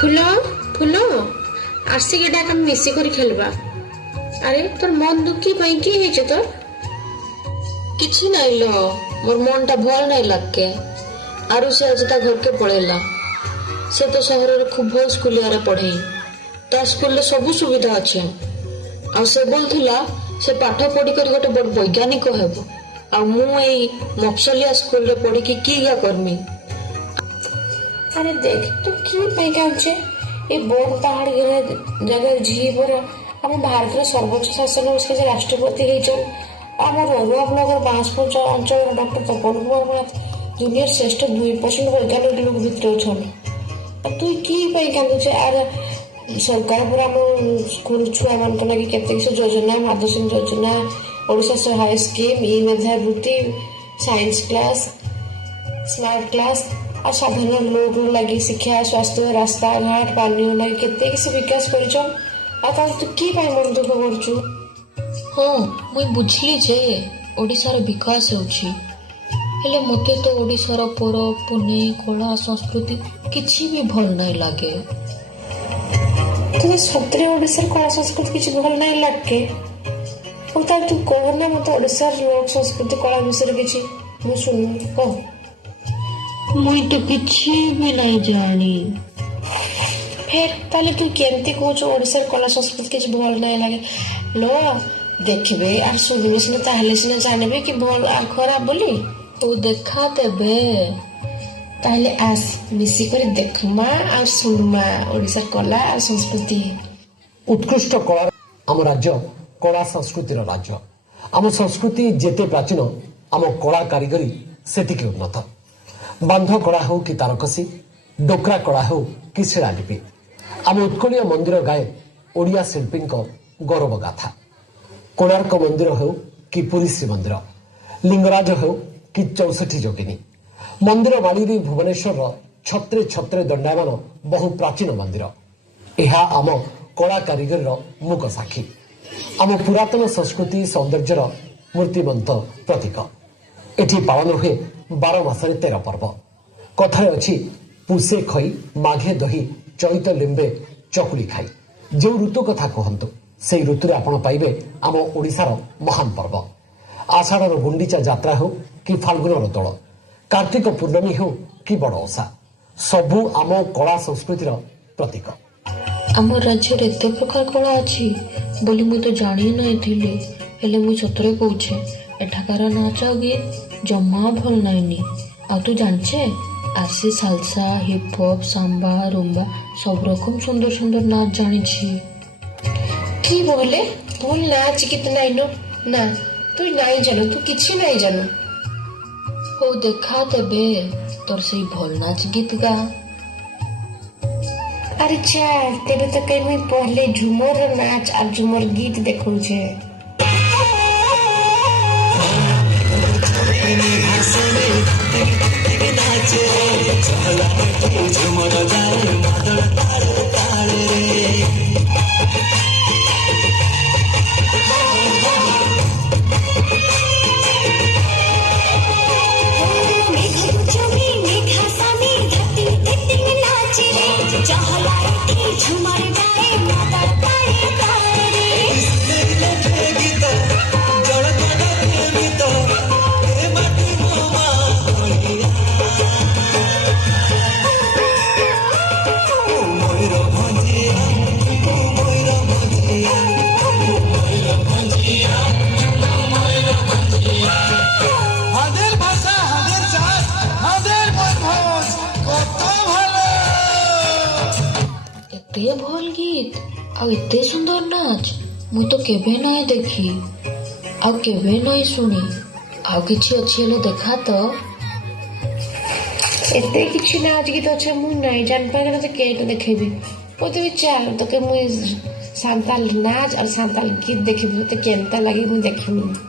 Full full आसिक एटा हम मिसी कर खेलबा। अरे तोर मन दुखी पई की हे छ तोर? किछि नहीं लो, मोर मन टा भल नहीं लगे। आरु से आज ता घर के पळेला। से तो शहर रे खूब भल स्कूल रे पढ़े। ता स्कूल रे सब सुविधा अछि। आ से बोलथिला से पाठ पढ़ी कर गोटे बड़ वैज्ञानिक हेबो। आ मु एई मफसलिया स्कूल रे पढ़ी की गा करमी। अरे देख तू की पई कांचे ए बोर्ड पहाड़ गिरे जगह झी पर हम भारत रे सर्वोच्च शासन उसके जे राष्ट्रपति हेचन हमर रघुआ ब्लॉक बांसपुर अंचल डॉक्टर तपन कुमार दुनिया श्रेष्ठ 2% वैज्ञानिक लोग भितर छन। तू की पई कांचे आर सरकार पूरा हम स्कूल छुआ मान को लगी केते किस योजना मार्गदर्शन योजना ओडिशा सहाय scheme e Medhabruti science class smart class और साधारण लोग लगी शिक्षा स्वास्थ्य रास्ता घाट पानी लगी केते किस विकास करिछन आ तू की पई मन दुख करछु? हाँ मुई बुझली जे ओडिशा रो विकास होछि हेले मते तो ओडिशा रो परब पुने कला संस्कृति किछि भी भल नहीं लागे। तुझे सतरे ओडिशा कला संस्कृति किछि भल नहीं लागे? और ता तू कह ना मते ओडिशा लोक संस्कृति कला विषय किछि मु सुन कह। मुई तो किछि भी नहीं जानी। फिर ताले तू केमती कहछ ओडिशा कला संस्कृति किछि भल नहीं लागे? लो देखबे आर सुनबे सिना ताहले सिना जानबे कि भल आ खराब बोली। तो देखा देबे ताहले आस मिसी कर देखमा और सुनमा ओडिशा कला और संस्कृति। उत्कृष्ट कला आम राज्य कला संस्कृतिर राज्य। आम संस्कृति जेते प्राचीन आम कला कारीगरी सेतिके उन्नत। बांध कला हो कि तारकसी डोकरा कला हो कि शिलालिपि आम उत्कलीय मंदिर गाए ओडिया शिल्पी गौरव गाथा। कोणार्क मंदिर हो कि पुरी श्रीमंदिर लिंगराज हो कि 64 जोगिनी मंदिर माड़ी भुवनेश्वर छत्रे छत्रे दंडायमान बहु प्राचीन मंदिर। यह आम कला कारीगर मुक साक्षी आम पुरातन संस्कृति सौंदर्यर मूर्तिमंत प्रतीक। एठी पालन हुए 12 मासरे 13 पर्व। कथारे अछि पुषे खई माघे दही चैत लिंबे चकुली खाई। जो ऋतु कथा कहतु से ऋतु आपण पाइबे आम ओडिशार महान पर्व। आषाढ़ गुंडीचा यात्रा हो कि फाल्गुनर दोल कार्तिक पूर्णमी हो कि बड़ ओषा सबु आम कला संस्कृतिर प्रतीक। आम राज्य एत प्रकार कला अछि बोली मु तो जानी नहीं थिली। हेले मु सतरे कहूछे एठाकार नाच गीत जम्मा भल नाइनी। आ तू जानछे आरसी salsa hip hop samba rumba सब रकम सुंदर सुंदर नाच जानी छी। की बोले भूल नाच गीत नहीं नो ना तू नहीं जानो तू किछि नहीं जानो। हो देखा देबे तोर से भल नाच गीत गा। अरे चल तेरे तो कहीं मैं पहले झूमर नाच और झूमर गीत देखू छे। एते भल गीत आ एते सुंदर नाच मु तो केबे नहीं देखी आ केबे नहीं सुनी। आ किछि अछि हेले देखा तो एते किछि नाच गीत अच्छा मु नहीं जान पागे तो केट देखेबी। ओते चल तो के मु सांताल नाच और सांताल गीत देखबी तो केनता लागी मु देखबी।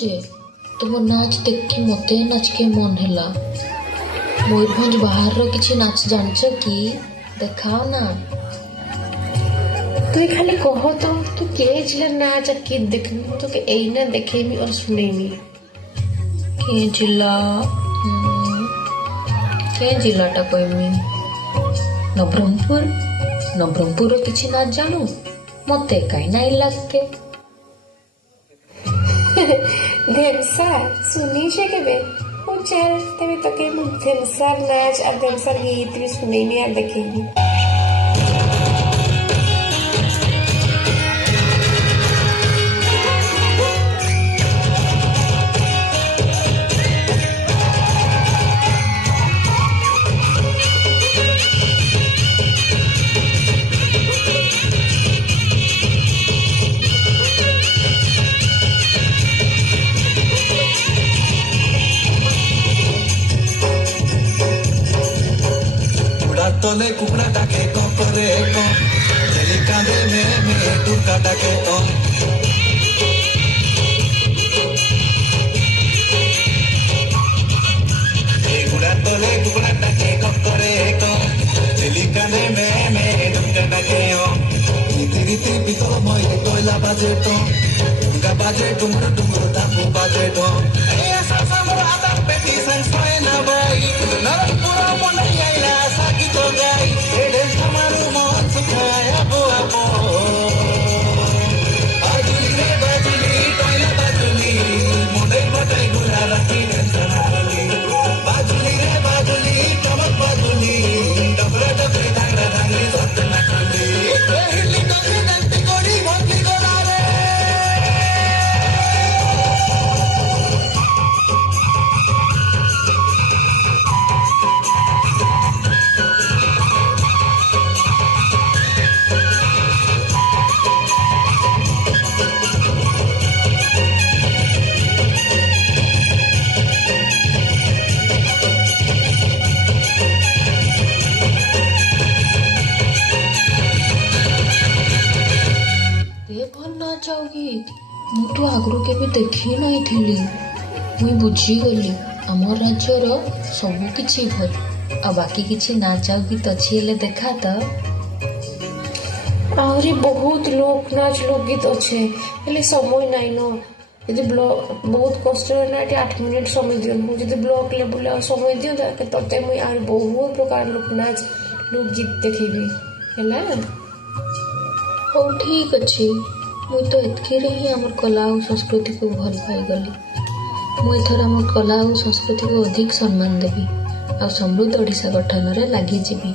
ଯେ ତୁମ ନାଚ ଦେଖି ମତେ ନାଚକେ ମନ ହେଲା। ମୟୂରଭଞ୍ଜ ବାହାରର କିଛି ନାଚ ଜାଣିଛ କି? देखाओ ना। तू खाली कहो तो तू के जिला नाच के देख तो के एना देखेमी और सुनेमी के जिलाटा कहमी नवरंगपुर किछि नाच जानू मते काई नाई लागके धेमसा सुनी छे केबे ओ चल तबे तो के मु धेमसा नाच और धेमसा गीत भी सुनेमी और देखेमी। तले कुकड़ा टाके करे चली कांदे में टुका टाके कुकड़ा तले कुकड़ा टाके करे चली कांदे में टुका टाके रीति रीति पितल मई कोयला बाजे टुका बाजे डुंगर तापू बाजे ऐसा समर आता पेटी संस्था ना बाई नरक पूरा मन आइला साकी तो गाई एडे हमारू मन सुखाया बुआ बाजुली रे बाजुली कोयला बाजुली मुंडे पटाई गुला रखी सनाली बाजुली रे बाजुली चमक बाजुली डबरा डबरी धांगरा धांगरी सत नकली हिली डोली नंती कोड़ी भोंती गोरा रे। मुझे आगु के देखी नहीं थी मुई बुझीगली आम राज्यर सबकि भल आ बाकी किसी नाच गीत अच्छी देखा तो आहरी बहुत लोक नाच लोकगीत अच्छे हेले समय नाइन यदि ब्लॉक बहुत कष्ट ना 8 मिनट समय दियन मु यदि ब्लॉक लेवल समय दियो तते मुई आर बहुत प्रकार लोक नाच लोकगीत देखेबी हैला। हो ठीक अच्छे मुई तो एतकी ही आमर कला और संस्कृति को भल पाई गली मुई एथर आमर कला और संस्कृति को अधिक सम्मान देवी आ समृद्ध ओडिशा गठन रे लागि जीवी।